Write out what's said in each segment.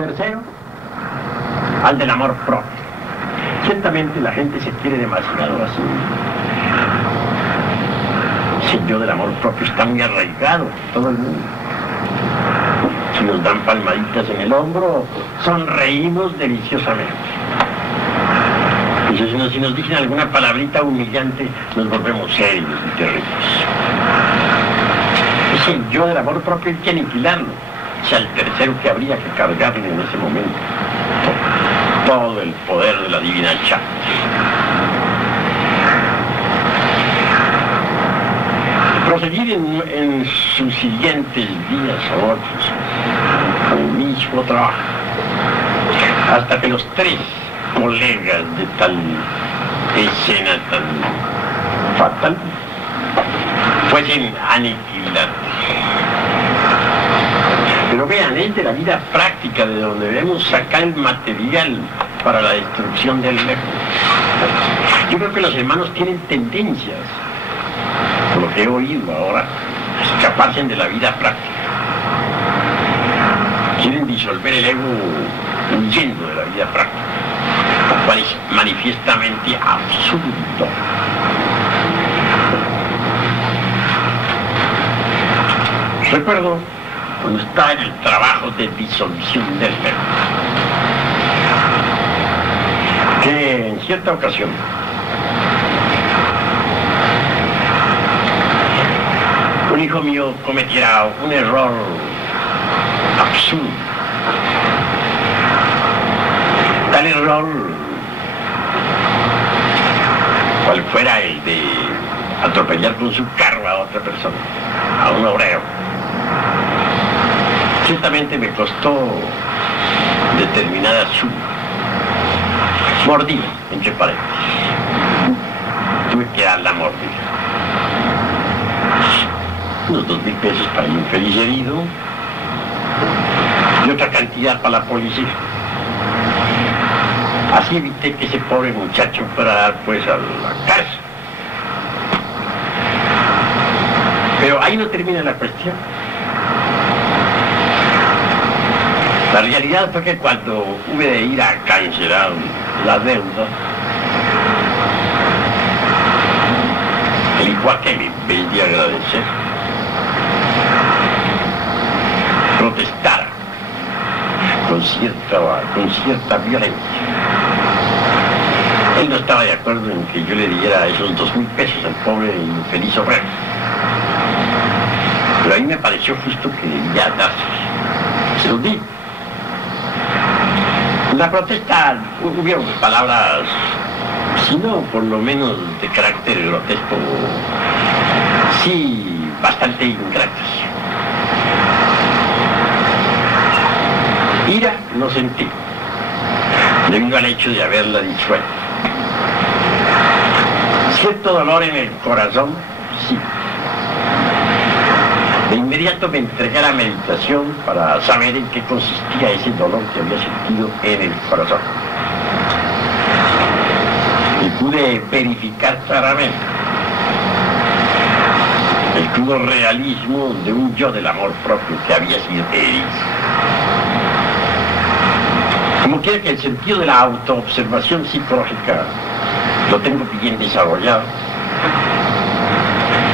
tercero, al del amor propio. Ciertamente la gente se quiere demasiado así. Ese yo del amor propio está muy arraigado por todo el mundo. Si nos dan palmaditas en el hombro, sonreímos deliciosamente. Entonces, si nos dicen alguna palabrita humillante, nos volvemos serios y terribles. Ese yo del amor propio hay que aniquilarlo. Es el tercero que habría que cargarle en ese momento. Todo el poder de la divina Shakti. Proseguir en sus siguientes días o otros con el mismo trabajo, hasta que los tres colegas de tal escena tan fatal fuesen aniquilados. Pero vean, es de la vida práctica de donde debemos sacar el material para la destrucción del ego. Yo creo que los hermanos tienen tendencias, por lo que he oído ahora, a escaparse de la vida práctica. Quieren disolver el ego huyendo de la vida práctica, lo cual es manifiestamente absurdo. Recuerdo cuando estaba en el trabajo de disolución del ego, que en cierta ocasión un hijo mío cometiera un error absurdo. Tal error, cual fuera el de atropellar con su carro a otra persona, a un obrero. Ciertamente me costó determinada suma. Mordida, entre paréntesis. Tuve que dar la mordida. Unos 2.000 pesos para el infeliz herido y otra cantidad para la policía. Así evité que ese pobre muchacho fuera a dar pues a la cárcel. Pero ahí no termina la cuestión. La realidad fue que cuando hube de ir a cancelar la deuda, el igual que en vez de agradecer, protestara con cierta violencia. Él no estaba de acuerdo en que yo le diera esos 2.000 pesos al pobre infeliz obrero. Pero a mí me pareció justo que debía dárselos. Se los di. En la protesta hubieron palabras, si no por lo menos de carácter grotesco, sí bastante ingratas. Ira no sentí, debido al hecho de haberla disuelto. Cierto dolor en el corazón, sí. De inmediato me entregué a la meditación para saber en qué consistía ese dolor que había sentido en el corazón. Y pude verificar claramente el crudo realismo de un yo del amor propio que había sido herido. Como quiera que el sentido de la autoobservación psicológica lo tengo bien desarrollado,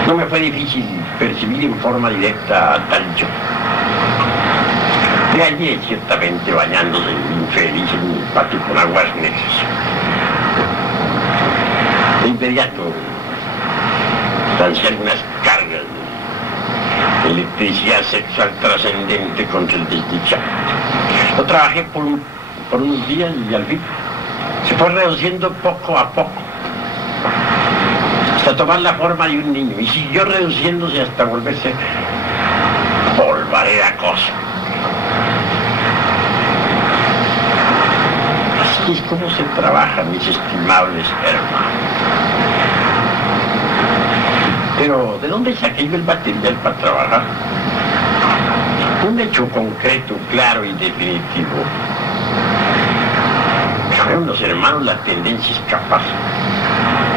no me fue difícil percibir en forma directa a tal yo. Me hallé ciertamente bañándose infeliz en un patio con aguas negras. De inmediato lancé algunas cargas de electricidad sexual trascendente contra el desdichado. Lo trabajé por unos días y al fin se fue reduciendo poco a poco, hasta tomar la forma de un niño, y siguió reduciéndose hasta volverse polvareda cosa. Así es como se trabaja, mis estimables hermanos. Pero, ¿de dónde saqué yo el material para trabajar? Un hecho concreto, claro y definitivo. Fueron los hermanos la tendencia es capaz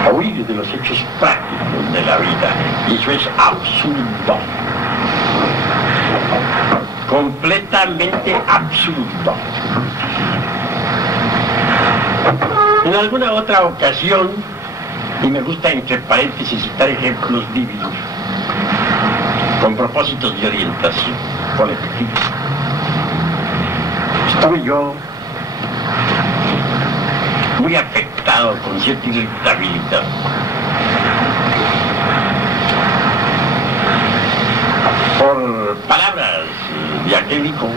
a huir de los hechos prácticos de la vida, y eso es absurdo. completamente absurdo. En alguna otra ocasión, y me gusta entre paréntesis citar ejemplos vívidos, con propósitos de orientación colectiva, estuve yo muy afectado con cierta irritabilidad por palabras de aquel hijo,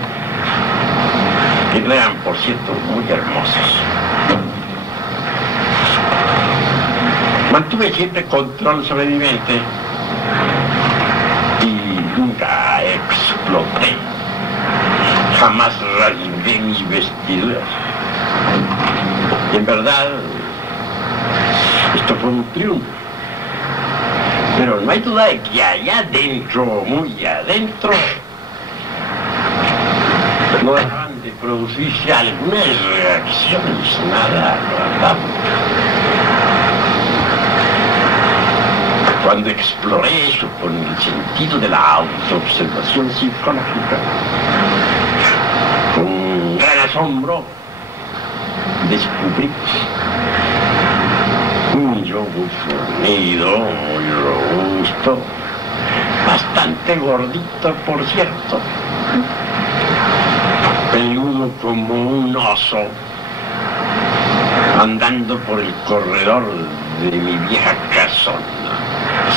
que eran, por cierto, muy hermosos. Mantuve siempre control sobre mi mente y nunca exploté. Jamás rasgué mis vestiduras. Y en verdad, esto fue un triunfo. Pero no hay duda de que allá adentro, muy adentro, no dejaban de producirse algunas reacciones nada agradables. Cuando exploré eso con el sentido de la autoobservación psicológica, con gran asombro, descubrí un yo muy fornido, muy robusto, bastante gordito, por cierto, peludo como un oso, andando por el corredor de mi vieja casona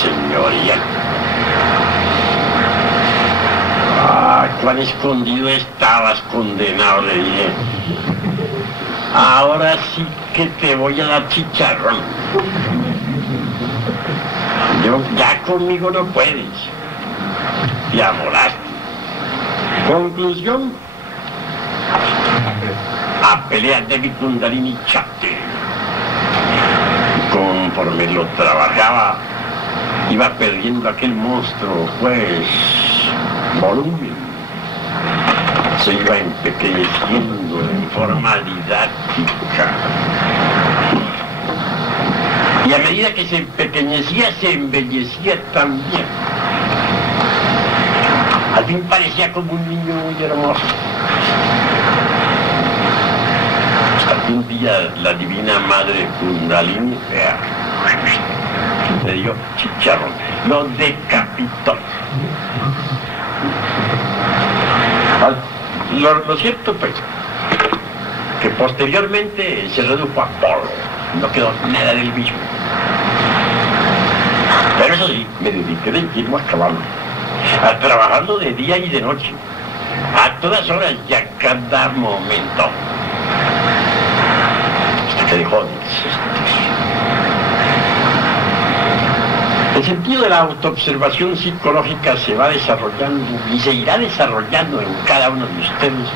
señorial. Ah, cuán escondido estabas, condenado, le dije. Ahora sí que te voy a dar chicharrón. Ya conmigo no puedes. Te amolaste. Conclusión. Apelé a David Kundalini Chakti. Conforme lo trabajaba, iba perdiendo aquel monstruo, pues, volumen. Se iba empequeñeciendo en forma didáctica. Y a medida que se empequeñecía, se embellecía también. Al fin parecía como un niño muy hermoso. Hasta que un día la divina madre Kundalini le dio chicharrón, lo decapitó. Lo cierto, pues, que posteriormente se redujo a polvo, no quedó nada del mismo. Pero eso sí, me dediqué de lleno a acabarlo, a trabajarlo de día y de noche, a todas horas y a cada momento, hasta que dejó de existir. El sentido de la autoobservación psicológica se va desarrollando y se irá desarrollando en cada uno de ustedes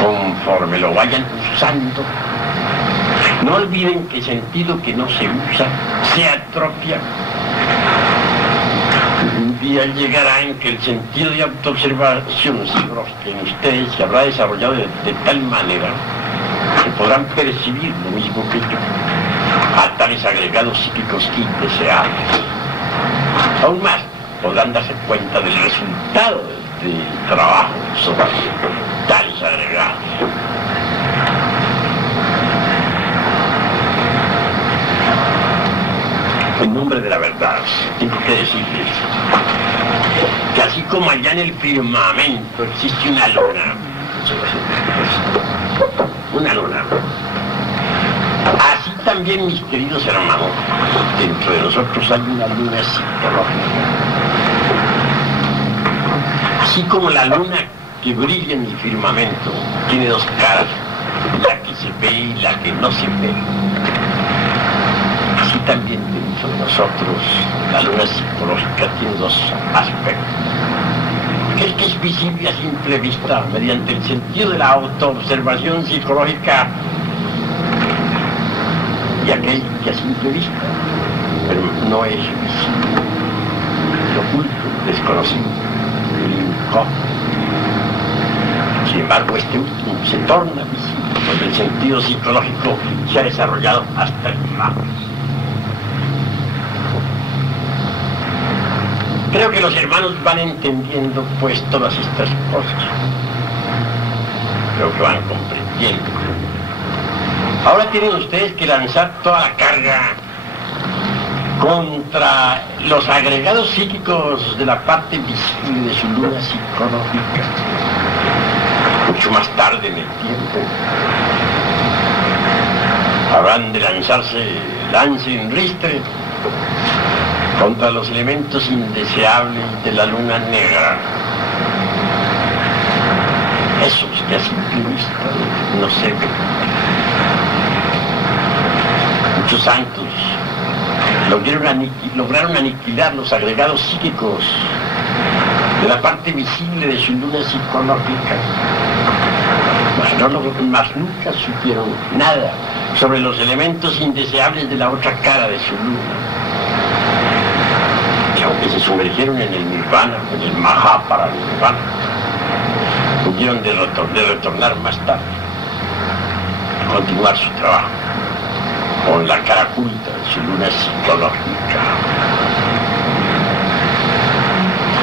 conforme lo vayan usando. No olviden que el sentido que no se usa se atrofia. Un día llegará en que el sentido de autoobservación psicológica en ustedes se habrá desarrollado de tal manera que podrán percibir lo mismo que yo, a tales agregados psíquicos indeseables. Aún más, podrán darse cuenta del resultado del trabajo sobre tales agregados. En nombre de la verdad, tengo que decirles que así como allá en el firmamento existe una luna, así también, mis queridos hermanos, dentro de nosotros hay una luna psicológica. Así como la luna que brilla en el firmamento tiene dos caras, la que se ve y la que no se ve, así también dentro de nosotros la luna psicológica tiene dos aspectos. Aquel que es visible a simple vista mediante el sentido de la autoobservación psicológica, y aquel que a simple vista, pero no es visible, oculto, desconocido, incógnito. Sin embargo, este último se torna visible cuando el sentido psicológico se ha desarrollado hasta el máximo. Creo que los hermanos van entendiendo pues todas estas cosas. Creo que van comprendiendo. Ahora tienen ustedes que lanzar toda la carga contra los agregados psíquicos de la parte visible de su luna psicológica. Mucho más tarde en el tiempo habrán de lance en ristre contra los elementos indeseables de la luna negra. Esos que a simple vista no se ven. Muchos santos lograron aniquilar los agregados psíquicos de la parte visible de su luna psicológica, mas nunca supieron nada sobre los elementos indeseables de la otra cara de su luna. Y aunque se sumergieron en el nirvana, en el Mahaparanirvana, tuvieron de retornar más tarde y continuar su trabajo con la cara oculta de su luna psicológica.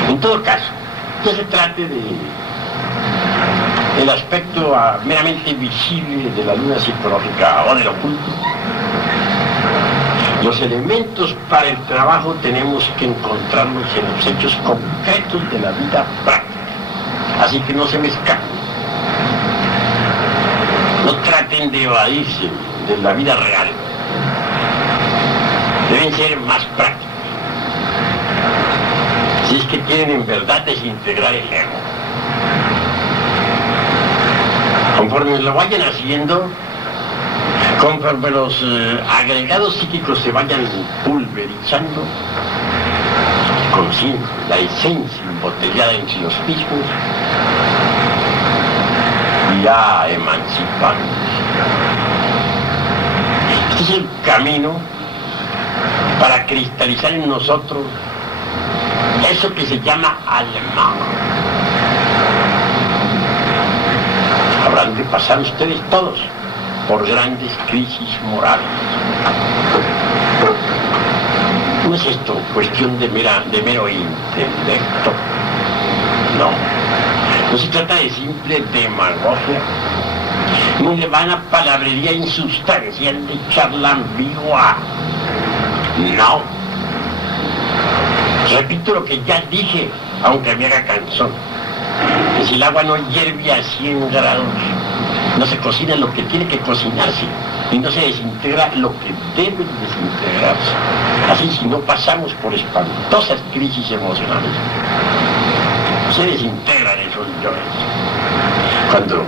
En todo caso, ya se trate del aspecto meramente visible de la luna psicológica o del oculto, los elementos para el trabajo tenemos que encontrarlos en los hechos concretos de la vida práctica. Así que no se me escapen. No traten de evadirse de la vida real. Deben ser más prácticos. Si es que quieren en verdad desintegrar el ego. Conforme lo vayan haciendo, conforme los agregados psíquicos se vayan pulverizando, conciencia, la esencia embotellada entre los mismos, ya emanciparnos. Este es el camino para cristalizar en nosotros eso que se llama alma. Habrán de pasar ustedes todos por grandes crisis morales. No es esto cuestión de mero intelecto. No se trata de simple demagogia, ni de vana palabrería insustancial de charla ambigua. No. Repito lo que ya dije, aunque me haga cansón, que si el agua no hierve a 100 grados, no se cocina lo que tiene que cocinarse y no se desintegra lo que debe desintegrarse. Así, si no pasamos por espantosas crisis emocionales, se desintegran esos yoes. Cuando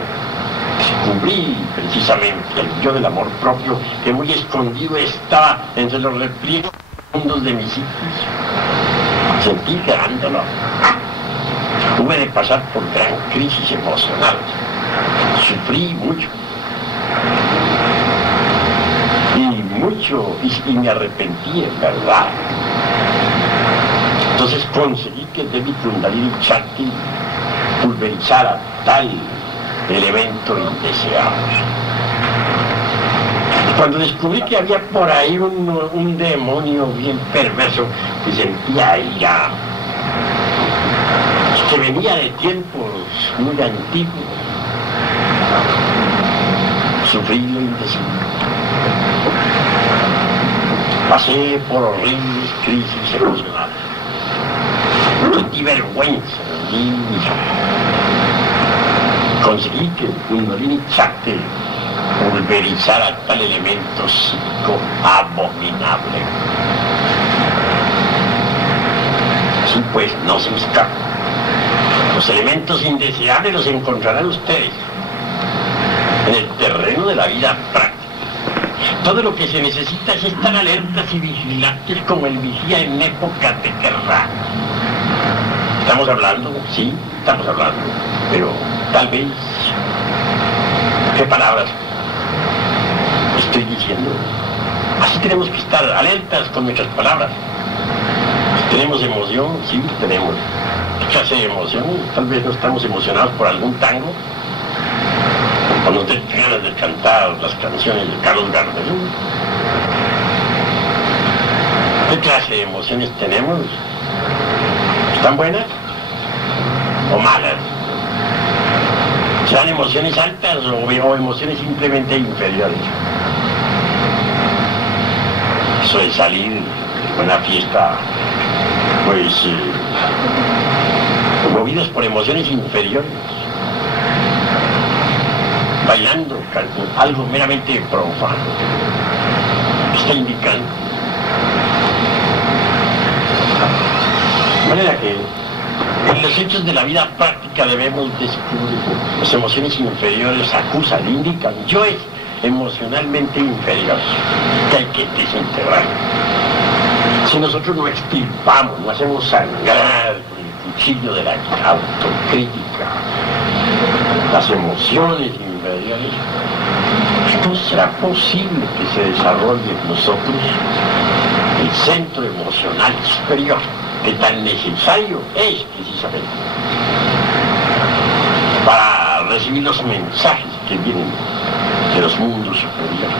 descubrí precisamente el yo del amor propio, que muy escondido estaba entre los repliegues profundos de mi psiquis, sentí gran dolor. Tuve de pasar por gran crisis emocional. Sufrí mucho. Y me arrepentí, en verdad. Entonces conseguí que Devi Kundalini Shakti pulverizara tal elemento indeseable. Cuando descubrí que había por ahí un demonio bien perverso que sentía ira, que venía de tiempos muy antiguos, sufrí lo indecible. Pasé por horribles crisis emocionales. Sentí vergüenza de mí mismo. Conseguí que Kundalini Shakti pulverizara tal elemento psíquico abominable. Así pues, no se me escapen. Los elementos indeseables los encontrarán ustedes en el terreno de la vida práctica. Todo lo que se necesita es estar alertas y vigilantes como el vigía en época de guerra. ¿Estamos hablando? Sí, estamos hablando. Pero tal vez... ¿Qué palabras estoy diciendo? Así tenemos que estar alertas con nuestras palabras. ¿Tenemos emoción? Sí, tenemos. ¿Qué clase de emoción? Tal vez no estamos emocionados por algún tango. O nos den ganas de cantar las canciones de Carlos Gardel. ¿Qué clase de emociones tenemos? ¿Están buenas o malas? ¿Serán emociones altas o emociones simplemente inferiores? Eso de salir de una fiesta, pues, movidos por emociones inferiores, bailando, algo meramente profano, está indicando. De manera que en los hechos de la vida práctica debemos descubrir las emociones inferiores, acusan, indican, yo es emocionalmente inferior, que hay que desintegrar. Si nosotros no extirpamos, no hacemos sangrar con el cuchillo de la autocrítica las emociones inferiores, entonces será posible que se desarrolle en nosotros el centro emocional superior, que tan necesario es precisamente para recibir los mensajes que vienen de los mundos superiores.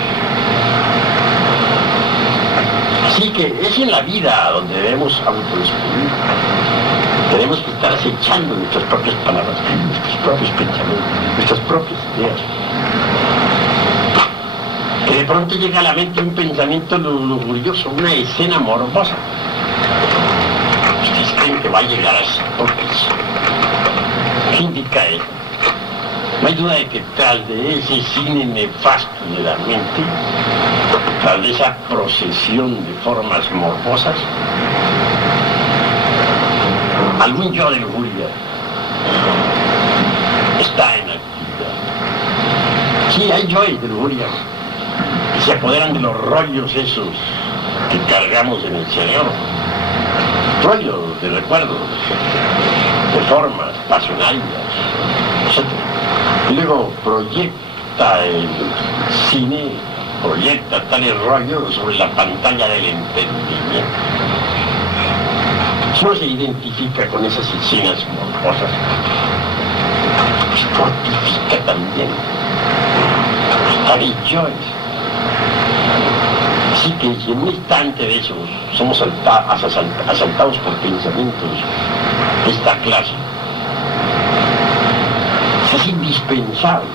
Así que es en la vida donde debemos autodescubrir. Tenemos que estar acechando nuestras propias palabras, nuestros propios pensamientos, nuestras propias ideas. Que de pronto llega a la mente un pensamiento lujurioso, una escena morbosa. ¿Ustedes creen que va a llegar a ser hipócrita? ¿Qué indica eso? No hay duda de que tras de ese cine nefasto de la mente, tras de esa procesión de formas morbosas, algún yo de lujuria está en actividad. Sí, hay yoes de lujuria que se apoderan de los rollos esos que cargamos en el cerebro, rollos de recuerdos, de formas pasionarias, etc. Y luego proyecta el cine, proyecta tales rollos sobre la pantalla del entendimiento. Si uno se identifica con esas escenas morbosas, pues fortifica también yoes. Así que si en un instante de esos somos asaltados por pensamientos de esta clase, es indispensable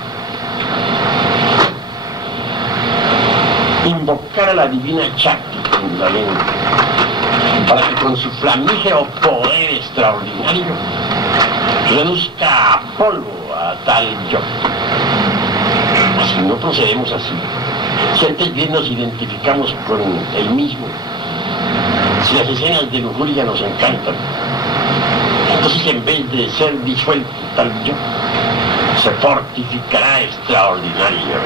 invocar a la divina Shakti en la mente, para que con su flamígero poder extraordinario reduzca a polvo a tal yo. Si no procedemos así, si antes bien nos identificamos con el mismo, si las escenas de lujuria nos encantan, entonces en vez de ser disuelto tal yo, se fortificará extraordinariamente.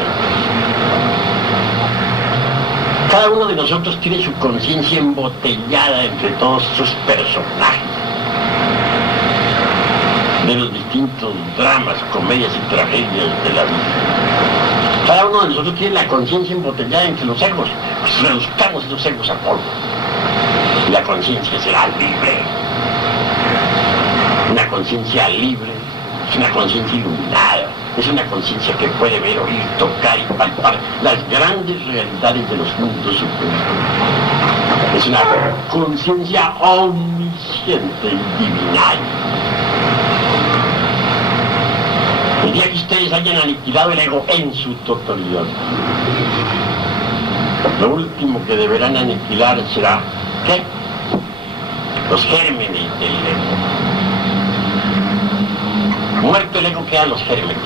Cada uno de nosotros tiene su conciencia embotellada entre todos esos personajes de los distintos dramas, comedias y tragedias de la vida. Cada uno de nosotros tiene la conciencia embotellada entre los egos. Pues reduzcamos esos egos a polvo. Y la conciencia será libre. Una conciencia libre es una conciencia iluminada. Es una conciencia que puede ver, oír, tocar y palpar las grandes realidades de los mundos superiores. Es una conciencia omnisciente y divina. El día que ustedes hayan aniquilado el ego en su totalidad, lo último que deberán aniquilar será, ¿qué? Los gérmenes del ego. Muerto el ego quedan los gérmenes.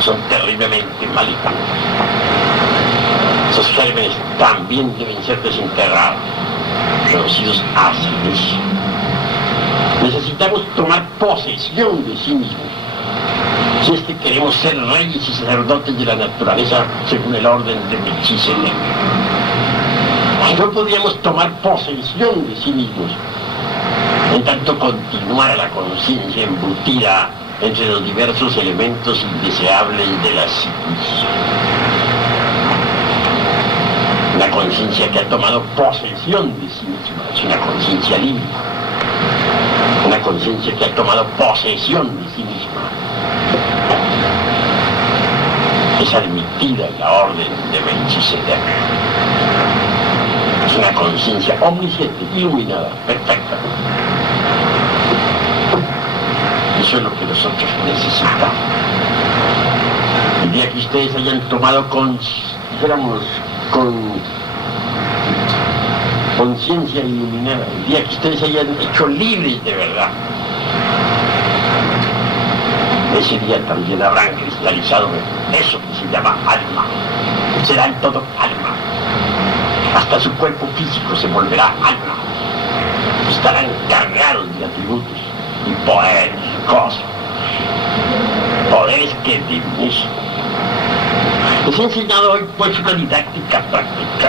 Son terriblemente malignos. Esos gérmenes también deben ser desintegrados, reducidos a cenizas. Necesitamos tomar posesión de sí mismos, si es que queremos ser reyes y sacerdotes de la naturaleza según el orden de Melquisedec. No podíamos tomar posesión de sí mismos, en tanto continuara la conciencia embutida entre los diversos elementos indeseables de la psiquis. La conciencia que ha tomado posesión de sí misma es una conciencia libre, una conciencia que ha tomado posesión de sí misma es admitida en la orden de Melquisedec. Es una conciencia omnisciente, iluminada, perfecta. Eso es lo que nosotros necesitamos. El día que ustedes hayan tomado dijéramos, con conciencia iluminada, el día que ustedes hayan hecho libres de verdad, ese día también habrán cristalizado eso que se llama alma. Serán todo alma. Hasta su cuerpo físico se volverá alma. Estarán cargados de atributos y poderes, cosas. Poderes que divinizan. Les he enseñado hoy pues una didáctica práctica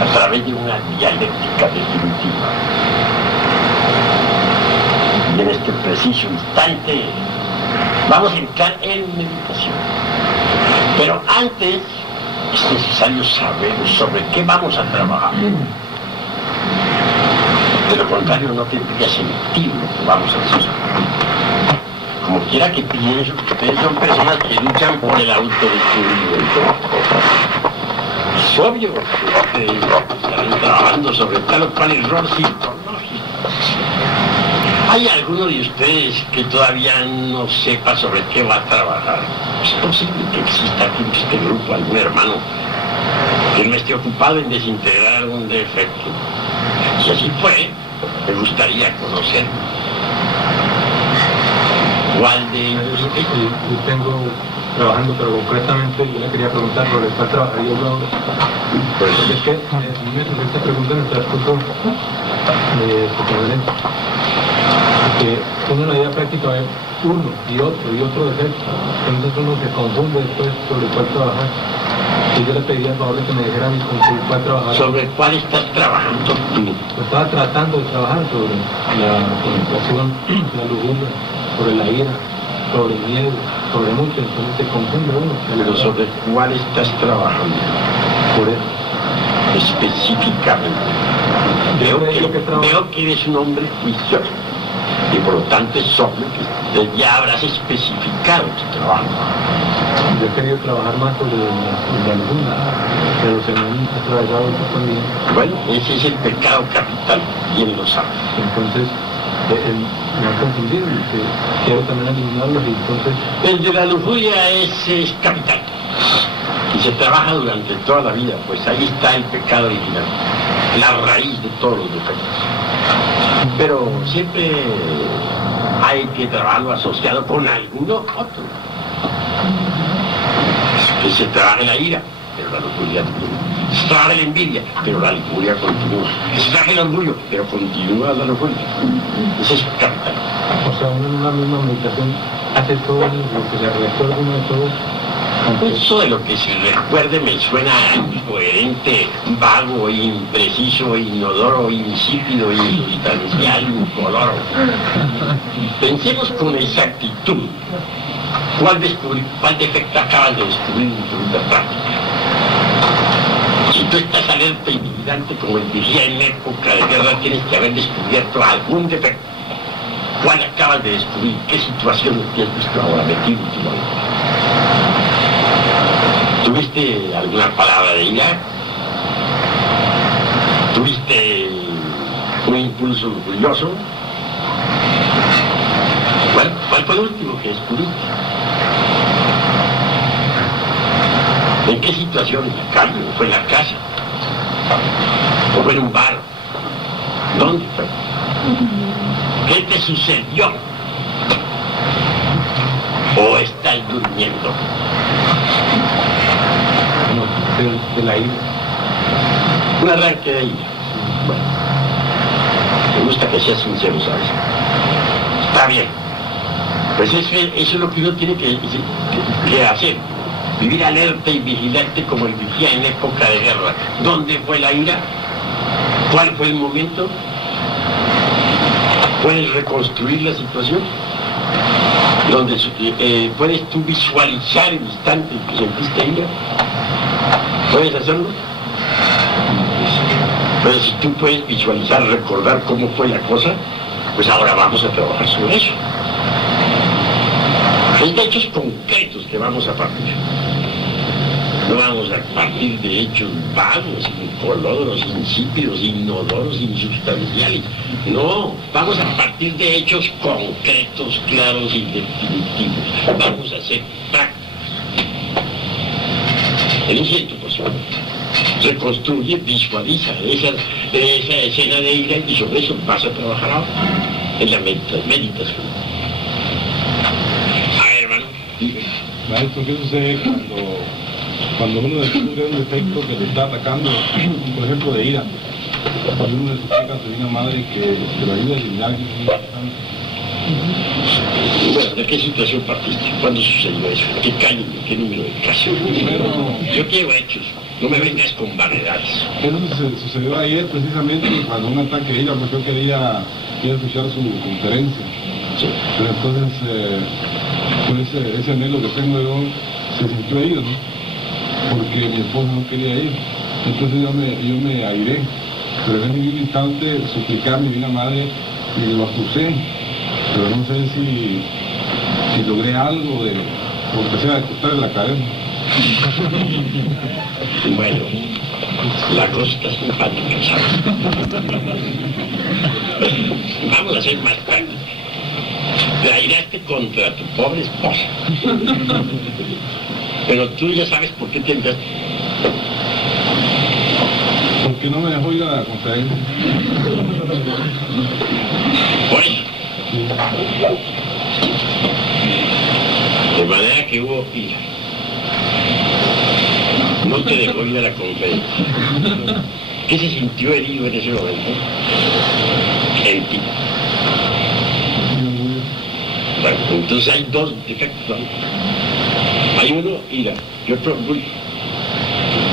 a través de una dialéctica definitiva. Y en este preciso instante vamos a entrar en meditación. Pero antes es necesario saber sobre qué vamos a trabajar. De lo contrario no tendría sentido lo que vamos a hacer. Como quiera que pienso, ustedes son personas que luchan por el autodescubrimiento. Es obvio que ustedes estarán trabajando sobre tal o cual error psicológico. ¿Hay alguno de ustedes que todavía no sepa sobre qué va a trabajar? Es posible que exista aquí en este grupo algún hermano que no esté ocupado en desintegrar algún defecto. Si así fue, me gustaría conocer. ¿Cuál de ellos? Yo tengo trabajando, pero concretamente yo le quería preguntar sobre cuál trabajaría yo. Pues es que a mí me surgió esta pregunta en el transcurso de conferencia. Porque uno en la vida práctica ve uno y otro defecto. Entonces uno se confunde después sobre cuál trabajar. Y yo le pedía por favor de que me dijera con cuál trabajar. ¿Sobre cuál estás trabajando tú? Estaba tratando de trabajar sobre la concentración, la lujuria, sobre la ira, sobre el miedo, sobre mucho, entonces se confunde uno. Pero ¿sobre cuál estás trabajando? Por eso. Específicamente. Veo que eres un hombre juicioso. Y por lo tanto es obvio que ya habrás especificado tu trabajo. Yo he querido trabajar más sobre la luna, pero se me han atravesado otros también. Bueno, ese es el pecado capital, bien lo sabes. Entonces, me ha confundido, que quiero también eliminarlos y entonces... El de la lujuria es capital. Y se trabaja durante toda la vida, pues ahí está el pecado original, la raíz de todos los defectos. Pero siempre hay que trabajarlo asociado con alguno otro. Que se trabaje la ira, pero la lujuria continúa. Se trabaje la envidia, pero la lujuria continúa. Que se trabaje el orgullo, pero continúa la lujuria. Ese es capital. O sea, uno en una misma meditación hace todo lo que se recuerda uno de todo. Eso de lo que se recuerde me suena incoherente, vago, impreciso, inodoro, insípido, insustancial, incoloro. Pensemos con exactitud. ¿Cuál defecto acabas de descubrir en tu vida práctica? Si tú estás alerta y vigilante como el vigía en época de guerra, tienes que haber descubierto algún defecto. ¿Cuál acabas de descubrir? ¿Qué situación tienes visto ahora metido últimamente? ¿Tuviste alguna palabra de ira? ¿Tuviste un impulso orgulloso? ¿Cuál fue el último que descubriste? ¿En qué situación? ¿En la calle? ¿O fue en la casa? ¿O fue en un bar? ¿Dónde fue? ¿Qué te sucedió? ¿O estás durmiendo? De la ira. Un arranque de ira. Bueno, me gusta que seas sincero, ¿sabes? Está bien. Pues eso es lo que uno tiene que hacer. Vivir alerta y vigilante como el vigía en época de guerra. ¿Dónde fue la ira? ¿Cuál fue el momento? ¿Puedes reconstruir la situación? ¿Puedes tú visualizar el instante en que sentiste ira? ¿Puedes hacerlo? Pues si tú puedes visualizar, recordar cómo fue la cosa, pues ahora vamos a trabajar sobre eso. Hay hechos concretos que vamos a partir. No vamos a partir de hechos vagos, incoloros, insípidos, inodoros, insubstanciales. No, vamos a partir de hechos concretos, claros y definitivos. Vamos a ser prácticos. Elige tu posición. Reconstruye, visualiza esa escena de ira y sobre eso vas a trabajar ahora en la meditación. A ver, hermano, dime. Maestro, ¿qué sucede cuando uno descubre un defecto que le está atacando, por ejemplo, de ira? Cuando uno le explica a su divina madre que lo ayuda a eliminar, que es muy importante. Bueno, ¿de qué situación partiste? ¿Cuándo sucedió eso? ¿Qué caño? ¿Qué número de casos? Yo quiero hechos. No me vengas con variedades. Eso sucedió ayer precisamente cuando un ataque de ira, porque yo quería escuchar su conferencia. Sí. Pero entonces, pues ese anhelo que tengo yo se sintió herido, ¿no? Porque mi esposa no quería ir. Entonces yo me airé. Pero en ese mismo instante supliqué a mi divina madre y lo acusé. Pero no sé si logré algo porque sea de cortarle la cadena. Bueno, la cosa está simpática, ¿sabes? Vamos a ser más prácticos. Te airaste contra tu pobre esposa. Pero tú ya sabes por qué te airaste. Porque no me dejó ir a la conferencia. Por eso. De manera que hubo ira. No te dejó ir a la conferencia. ¿Qué se sintió herido en ese momento? En ti. Bueno, entonces hay dos defectos. Hay uno, ira, y otro, orgullo.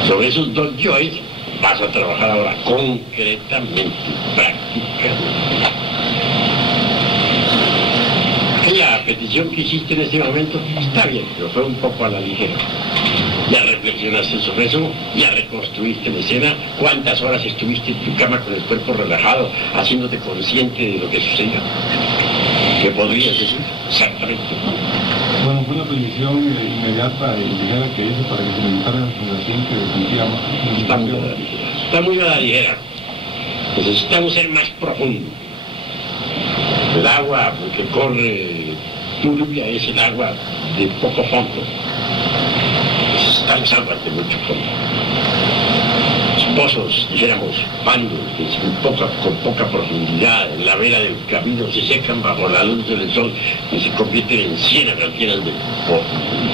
Sobre esos dos yoes vas a trabajar ahora concretamente, prácticamente. Aquella petición que hiciste en este momento está bien, pero fue un poco a la ligera. Ya reflexionaste sobre eso, ya reconstruiste la escena. ¿Cuántas horas estuviste en tu cama con el cuerpo relajado, haciéndote consciente de lo que sucedió? ¿Qué podrías decir? Exactamente. Bueno, fue una previsión inmediata y ligera que hice para que se me quitara la sensación que sentía más. Está muy a la ligera. Está muy a la ligera. Necesitamos ser más profundos. El agua que corre turbia es el agua de poco fondo. Necesitamos aguas de mucho fondo. Los pozos, dijéramos, pandos, con poca profundidad, en la vera del camino se secan bajo la luz del sol y se convierten en ciénagas llenas de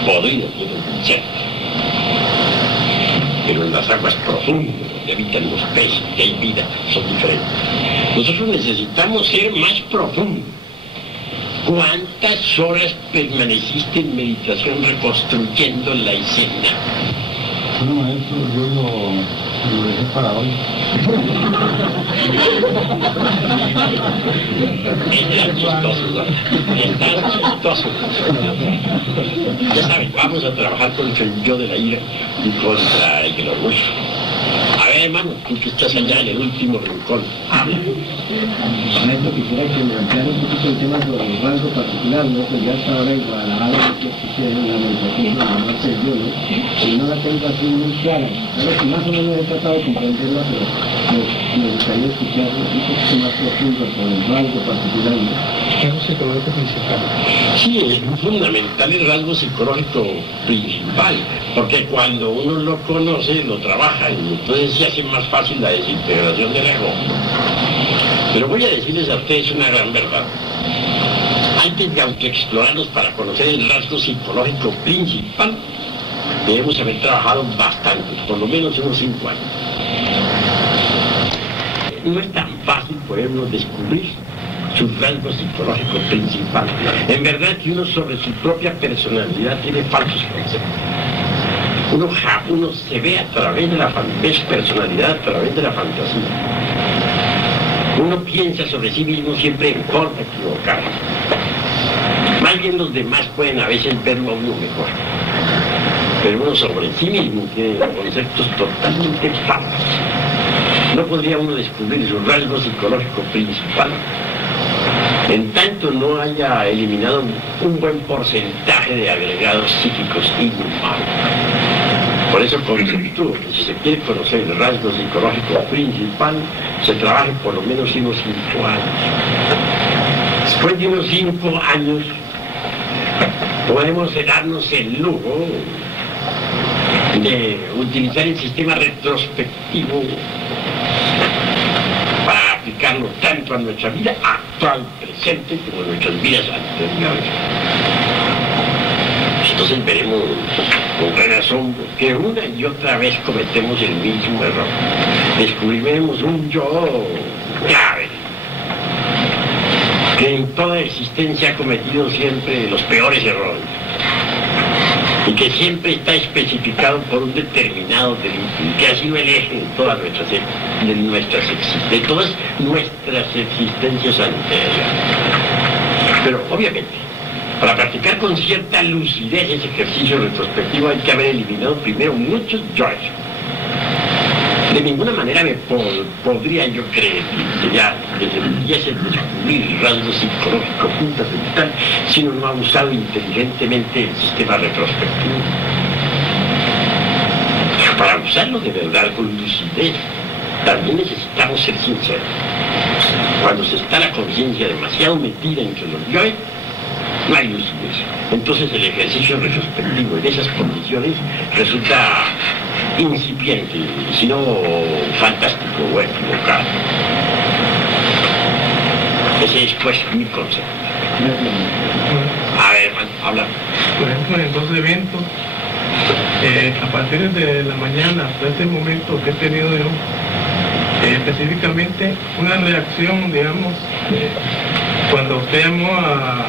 podridas, llenas de insectos. Pero en las aguas profundas, donde habitan los peces, que hay vida, son diferentes. Nosotros necesitamos ser más profundos. ¿Cuántas horas permaneciste en meditación reconstruyendo la escena? Bueno, maestro, yo lo dejé para hoy. Estás chistoso, ¿no? Estás chistoso. Ya sabes, vamos a trabajar contra el yo de la ira y contra el del orgullo. A ver, hermano, tú que estás allá en el último rincón, habla. Maestro, quisiera que me ampliara un poquito el tema sobre el rasgo particular, ¿no? Pues ya hasta ahora en Guadalajara que existe la meditación de la muerte del yo, ¿no? Y no la tengo así muy clara. Claro que más o menos he tratado de comprenderla, pero me gustaría escuchar un poquito más profundo sobre el rasgo particular, ¿no? Rasgo psicológico principal. Sí, es fundamental el rasgo psicológico principal, porque cuando uno lo conoce, lo trabaja y entonces se hace más fácil la desintegración del ego. Pero voy a decirles a ustedes una gran verdad. Antes de autoexplorarnos para conocer el rasgo psicológico principal, debemos haber trabajado bastante, por lo menos unos 5 años. No es tan fácil podernos descubrir su rasgo psicológico principal. En verdad que uno sobre su propia personalidad tiene falsos conceptos. Uno se ve a través de ve su personalidad a través de la fantasía. Uno piensa sobre sí mismo siempre en forma equivocada. Más bien los demás pueden a veces verlo a uno mejor. Pero uno sobre sí mismo tiene conceptos totalmente falsos. No podría uno descubrir su rasgo psicológico principal en tanto no haya eliminado un buen porcentaje de agregados psíquicos inhumanos. Por eso conceptúo que si se quiere conocer el rasgo psicológico principal, se trabaje por lo menos unos 5 años. Después de unos 5 años, podemos darnos el lujo de utilizar el sistema retrospectivo para aplicarlo tanto a nuestra vida actual, presente, como a nuestras vidas anteriores. Entonces veremos con gran asombro que una y otra vez cometemos el mismo error. Descubriremos un yo clave, que en toda existencia ha cometido siempre los peores errores y que siempre está especificado por un determinado delito y que ha sido el eje de todas nuestras existencias anteriores. Pero obviamente, para practicar con cierta lucidez ese ejercicio retrospectivo hay que haber eliminado primero muchos yoes. De ninguna manera podría yo creer que ya debiese descubrir el rasgo psicológico fundamental si uno no ha usado inteligentemente el sistema retrospectivo. Para usarlo de verdad con lucidez, también necesitamos ser sinceros. Cuando se está la conciencia demasiado metida entre los yoes, no hay lucidez. Entonces el ejercicio retrospectivo en esas condiciones resulta incipiente, sino fantástico o equivocado. Ese es pues mi concepto. A ver, hermano, habla. Por ejemplo, en 2 eventos, a partir de la mañana hasta este momento que he tenido yo, específicamente una reacción, digamos, cuando usted llamó a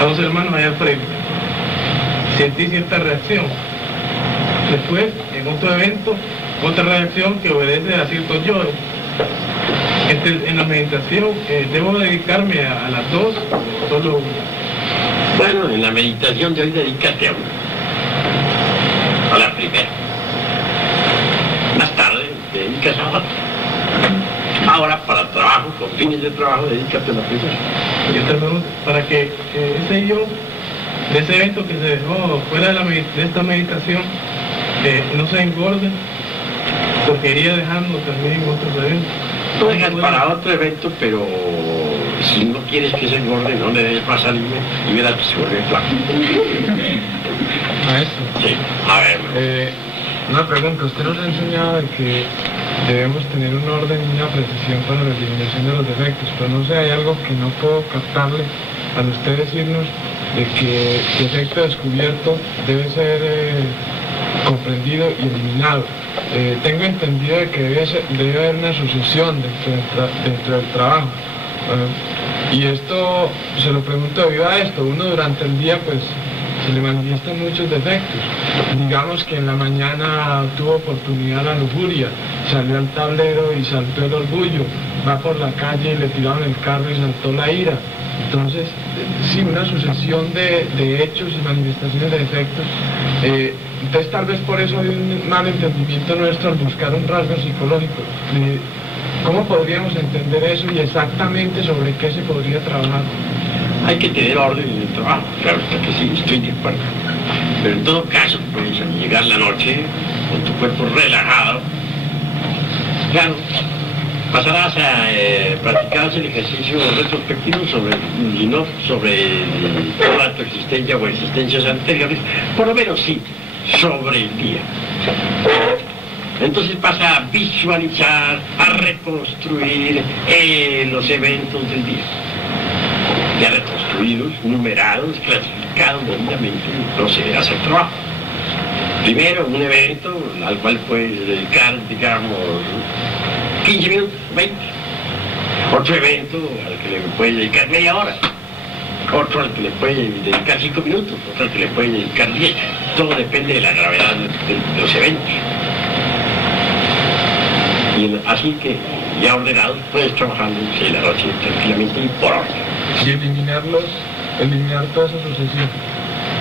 2 hermanos allá al frente, sentí cierta reacción. Después, en otro evento, otra reacción que obedece a ciertos yo. En la meditación, ¿debo dedicarme a las 2 o solo una? Bueno, en la meditación de hoy dedícate a una. A la primera. Más tarde te dedicas a otra. Ahora, para trabajo, con fines de trabajo, dedícate a la primera. Y otra pregunta, para que ese yo, de ese evento que se dejó fuera de esta meditación, no se engorde, porque iría dejando también otros eventos. Lo dejas para otro evento, pero si no quieres que se engorde, no le des más alimento y verás que se vuelve flaco. Maestro, Sí, a ver. una pregunta. Usted nos ha enseñado de que debemos tener un orden y una precisión para la eliminación de los defectos, pero no sé, hay algo que no puedo captarle al usted decirnos de que el defecto descubierto debe ser comprendido y eliminado. Tengo entendido de que debe haber una sucesión dentro del trabajo. Y esto, se lo pregunto debido a esto, uno durante el día pues se le manifiestan muchos defectos. Digamos que en la mañana tuvo oportunidad la lujuria, salió al tablero y saltó el orgullo, va por la calle y le tiraron el carro y saltó la ira. Entonces, sí, una sucesión de hechos y manifestaciones de defectos. Entonces tal vez por eso hay un mal entendimiento nuestro al buscar un rasgo psicológico. ¿Cómo podríamos entender eso y exactamente sobre qué se podría trabajar? Hay que tener orden en el trabajo, claro está que sí, estoy de acuerdo. Pero en todo caso, pues al llegar la noche, con tu cuerpo relajado, claro, pasarás a practicar el ejercicio retrospectivo y no sobre toda tu existencia o existencias anteriores, por lo menos sí, sobre el día. Entonces vas a visualizar, a reconstruir los eventos del día. Ya reconstruidos, numerados, clasificados debidamente, procederás al trabajo. Primero, un evento al cual puedes dedicar, digamos, 15 minutos, 20. Otro evento al que le puedes dedicar media hora. Otro al que le puedes dedicar 5 minutos, otro al que le puedes dedicar 10. Todo depende de la gravedad de los eventos. Y así que, ya ordenados, puedes trabajar en la noche tranquilamente y por orden. Y eliminar toda esa sucesión.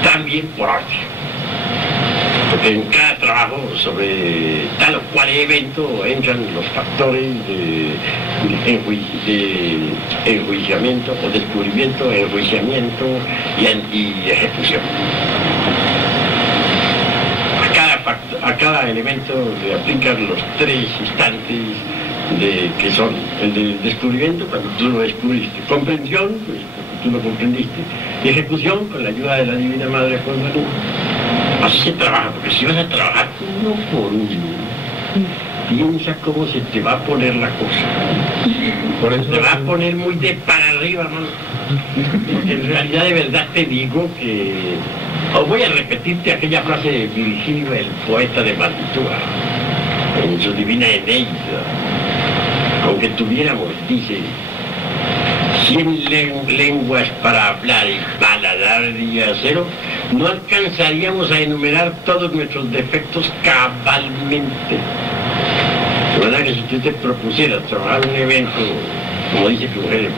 También por orden. Porque en cada trabajo sobre tal o cual evento entran los factores de enjuiciamiento o descubrimiento, enjuiciamiento y ejecución. A cada cada elemento le aplican los 3 instantes que son el de descubrimiento, cuando tú lo descubriste, comprensión, pues, porque tú lo comprendiste, y ejecución, con la ayuda de la Divina Madre Juan Manuel. Así se trabaja, porque si vas a trabajar uno por uno, piensa cómo se te va a poner la cosa. Por eso te va a poner muy de para arriba, mano. Porque en realidad de verdad te digo que... Os voy a repetirte aquella frase de Virgilio, el poeta de Mantua, en su Divina Eneida. Aunque tuviéramos, dice, 100 lenguas para hablar y paladar de acero, no alcanzaríamos a enumerar todos nuestros defectos cabalmente. De verdad que si tú te propusieras trabajar un evento, como dice tu mujer,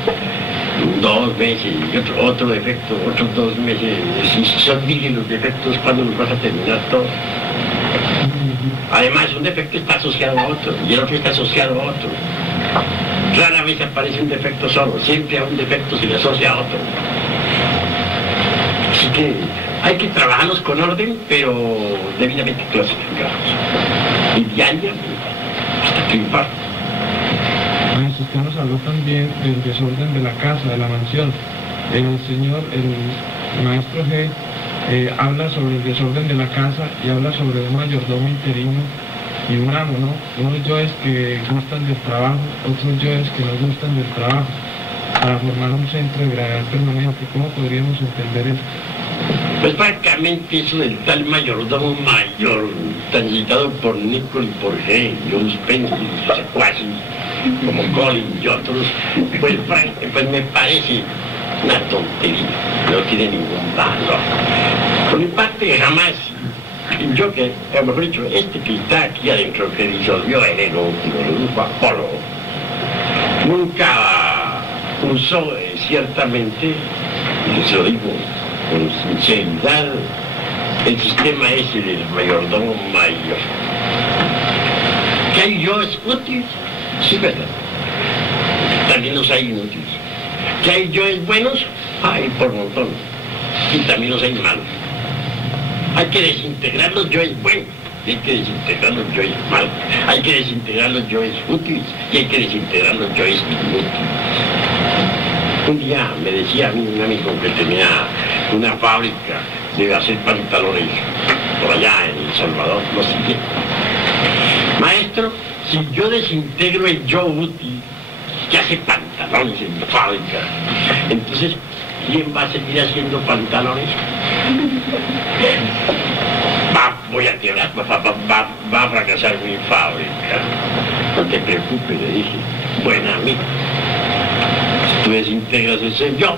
2 meses y otro defecto, otros 2 meses, si son miles los defectos, ¿cuándo los vas a terminar todos? Además, un defecto está asociado a otro, y el otro está asociado a otro. Rara vez aparece un defecto solo, siempre a un defecto se le asocia a otro. Así que hay que trabajarlos con orden, pero debidamente clasificados. Y diariamente, hasta triunfar. Maestro, usted nos habló también del desorden de la casa, de la mansión. El maestro G habla sobre el desorden de la casa y habla sobre un mayordomo interino y un amo, ¿no? Unos yoes que gustan del trabajo, otros yoes que no gustan del trabajo, para formar un centro de gravedad permanente. ¿Cómo podríamos entender eso? Pues francamente eso del tal mayordomo mayor, tan citado por Nicol y por G, John Spencer y sus secuaces, como Colin y otros, pues me parece una tontería, no tiene ningún valor. Por mi parte jamás, yo que, mejor dicho, este que está aquí adentro, que disolvió el ego último, lo dijo Apolo, nunca usó ciertamente, y se lo digo con sinceridad, el sistema ese del mayordomo mayor. ¿Que hay yoes útiles? Sí, verdad. También los hay inútiles. ¿Que hay yoes buenos? Hay por montón. Y también los hay malos. Hay que desintegrar los yoes buenos y hay que desintegrar los yoes malos. Hay que desintegrar los yoes útiles y hay que desintegrar los yoes inútiles. Un día me decía a mí un amigo que tenía una fábrica de hacer pantalones por allá en El Salvador, lo siguiente: maestro, si yo desintegro el yo útil que hace pantalones en mi fábrica, entonces ¿quién va a seguir haciendo pantalones? Voy a quebrar, va a fracasar mi fábrica. No te preocupes, le dije, buena amiga. Tú desintegras ese yo,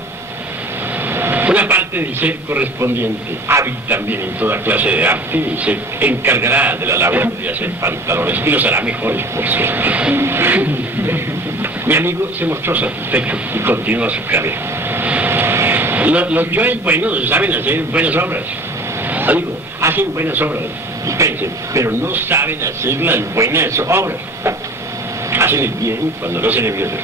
una parte del ser correspondiente, hábil también en toda clase de arte, y se encargará de la labor de hacer pantalones, y los hará mejores, por cierto. Mi amigo se mostró satisfecho y continuó su carrera. Los yoes buenos saben hacer buenas obras. Amigo, hacen buenas obras, dispensen, pero no saben hacer las buenas obras. Hacen el bien cuando no se debe hacer.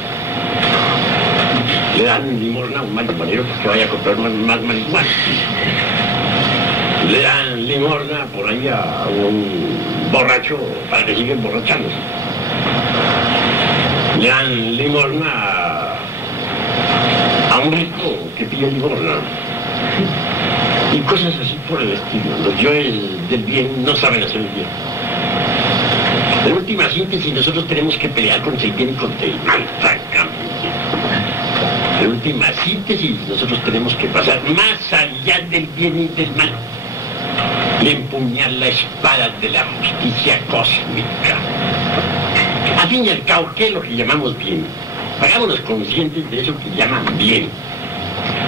Le dan limosna a un marihuanero que vaya a comprar más marihuana. Le dan limosna por ahí a un borracho para que siga emborrachándose. Le dan limosna a un rico que pide limosna. Y cosas así por el estilo. Los yoes del bien no saben hacer el bien. En última síntesis, nosotros tenemos que pelear contra el bien y contra el mal, francamente. En última síntesis, nosotros tenemos que pasar más allá del bien y del mal y empuñar la espada de la justicia cósmica. Al fin y al cabo, ¿qué es lo que llamamos bien? Hagámonos conscientes de eso que llaman bien.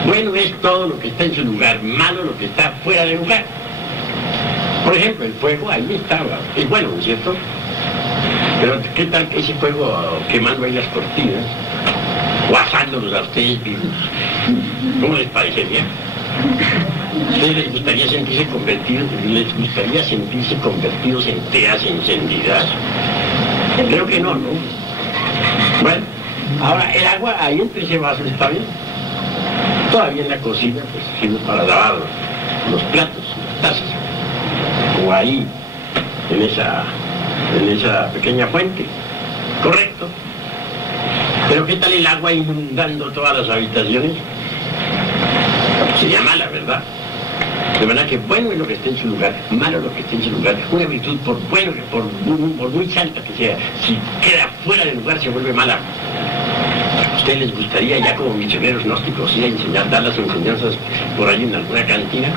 Bueno es todo lo que está en su lugar, malo lo que está fuera de lugar. Por ejemplo, el fuego ahí estaba, es bueno, ¿no es cierto? Pero ¿qué tal que ese fuego quemando ahí las cortinas o asándolos a ustedes vivos? ¿Cómo les parecería? ¿A ustedes les gustaría sentirse convertidos en teas encendidas? Creo que no, ¿no? Bueno, ahora el agua ahí entre ese vaso está bien. Todavía en la cocina, pues sirve para lavar los platos, las tazas. O ahí, en esa pequeña fuente. Correcto. Pero ¿qué tal el agua inundando todas las habitaciones? Sería mala, ¿verdad? De verdad que bueno es lo que esté en su lugar, malo lo que esté en su lugar. Una virtud, por bueno, por muy santa que sea, si queda fuera del lugar se vuelve mala. ¿A ustedes les gustaría ya como misioneros gnósticos ir a enseñar, dar las enseñanzas por ahí en alguna cantina?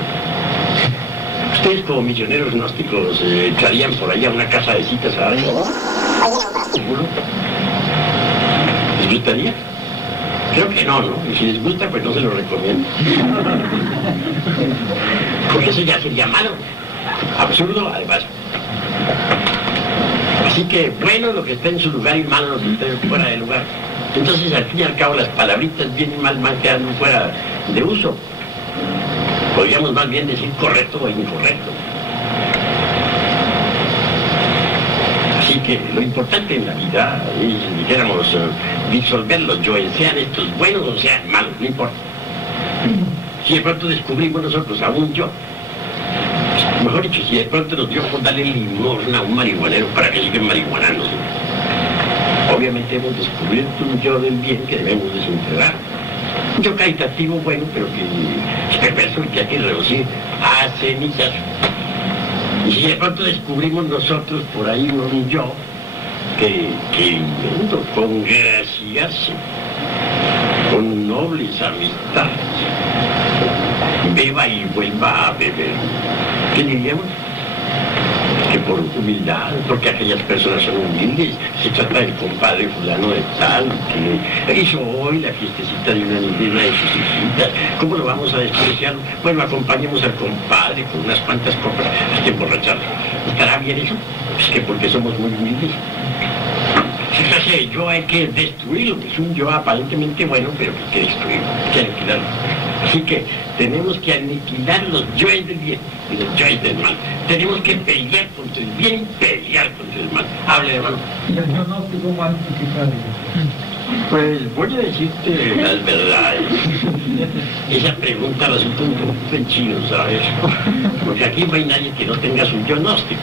¿Ustedes como misioneros gnósticos echarían por ahí a una casa de citas a alguien? ¿Seguro? ¿Les gustaría? Creo que no, ¿no? Y si les gusta, pues no se lo recomiendo. Porque eso ya sería malo. Absurdo, además. Así que bueno lo que está en su lugar y malo lo que está fuera de lugar. Entonces, al fin y al cabo, las palabritas bien y mal van quedando fuera de uso. Podríamos más bien decir correcto o incorrecto. Así que lo importante en la vida es, dijéramos, disolver los yoes, sean estos buenos o sean malos, no importa. Si de pronto descubrimos nosotros a un yo, mejor dicho, si de pronto nos dio por darle limosna a un marihuanero para que siga marihuanándose, obviamente hemos descubierto un yo del bien que debemos desenterrar. Un yo caritativo bueno, pero que es perverso y que hay que reducir a cenizas. Y si de pronto descubrimos nosotros por ahí un yo que intentó congraciarse con nobles amistades, beba y vuelva a beber, ¿qué diríamos? Que por humildad, porque aquellas personas son humildes, se trata del compadre fulano de tal, que hizo hoy la fiestecita de una de sus hijitas, ¿cómo lo vamos a despreciar? Bueno, acompañemos al compadre con unas cuantas copas hasta emborracharlo. ¿Estará bien eso? Es que porque somos muy humildes. Esa clase de yo hay que destruirlo, es un yo aparentemente bueno, pero que hay que destruirlo, hay que aniquilarlo. Así que tenemos que aniquilar los yoes del bien y los yoes del mal. Tenemos que pelear contra el bien y pelear contra el mal. Hable, hermano. ¿Y el yo gnóstico mal qué sabe? Pues voy a decirte las verdades. Esa pregunta resulta un poco en chino, ¿sabes? Porque aquí no hay nadie que no tenga su yo gnóstico.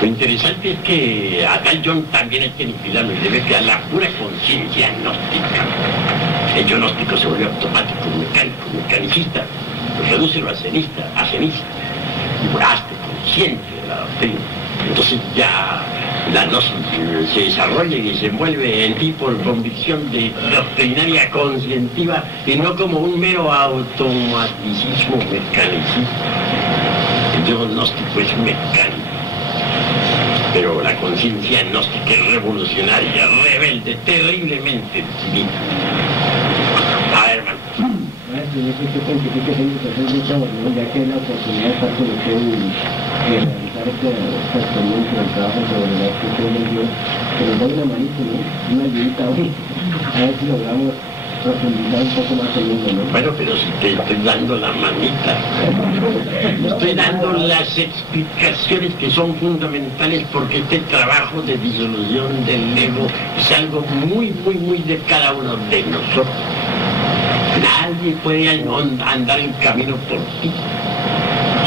Lo interesante es que a tal yo también hay que aniquilarlo y debe quedar la pura conciencia gnóstica. El yo gnóstico se vuelve automático, mecánico, mecanicista, pues redúcelo a ceniza, y hazte consciente de la doctrina. Entonces ya la gnosis se desarrolla y se envuelve en ti por convicción de doctrinaria conscientiva y no como un mero automaticismo mecanicista. El yo gnóstico es mecánico. Pero la conciencia gnóstica es revolucionaria, rebelde, terriblemente decidida. A ver, hermano. Maestro, yo creo que tenemos que hacer mucho, ¿no? Ya que la oportunidad está con usted de realizar esta experiencia, el trabajo sobre la cuestión del Dios, que nos da una manita, ¿no? Una ayudita hoy, a ver si logramos profundizar un poco más en ello, ¿no? Bueno, pero si te estoy dando la manita, estoy dando las explicaciones que son fundamentales porque este trabajo de disolución del ego es algo muy, muy, muy de cada uno de nosotros. Nadie puede andar el camino por ti,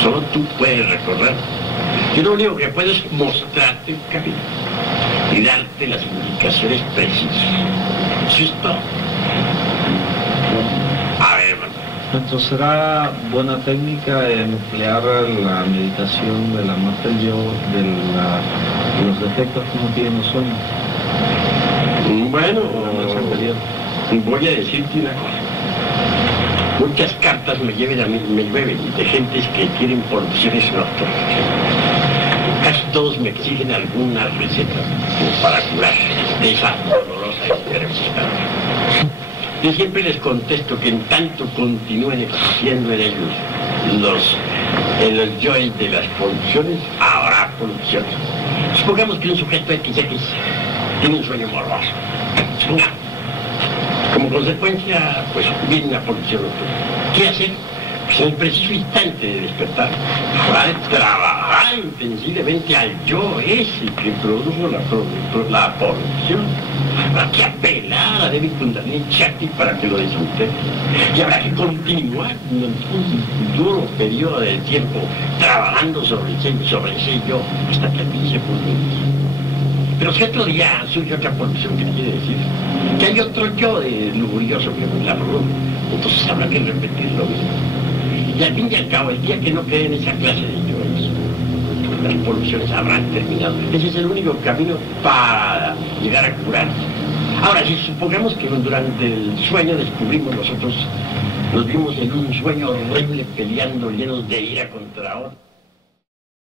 solo tú puedes recorrer. Yo lo único que puedo es mostrarte el camino y darte las indicaciones precisas. Eso es todo. A ver, hermano. Entonces, ¿será buena técnica emplear la meditación de la muerte del yo, de los defectos que uno tiene en los sueños? Bueno, voy a decirte una cosa. Muchas cartas me llueven de gentes que quieren porciones nocturnas. Casi todos me exigen alguna receta para curar de esa dolorosa enfermedad. Yo siempre les contesto que en tanto continúen existiendo en ellos los yoes de las poluciones, habrá poluciones. Supongamos que un sujeto X tiene un sueño morboso. Supongamos. Como consecuencia, pues viene una polución nocturna. ¿Qué hacer? pues en el preciso instante de despertar, habrá de trabajar intensivamente al yo ese que produjo la producción. Habrá que apelar a David Kundalini Shakti para que lo desintegre. Y habrá que continuar durante un duro periodo de tiempo trabajando sobre ese yo hasta que aquí se funde. Pero si otro día surge otra producción que quiere decir que hay otro yo de lujurioso que la produce, entonces habrá que repetir lo mismo. Y al fin y al cabo, el día que no quede en esa clase de yoes, las poluciones habrán terminado. Ese es el único camino para llegar a curarse. Ahora, si supongamos que durante el sueño descubrimos nosotros, nos vimos en un sueño horrible peleando, llenos de ira contra otro,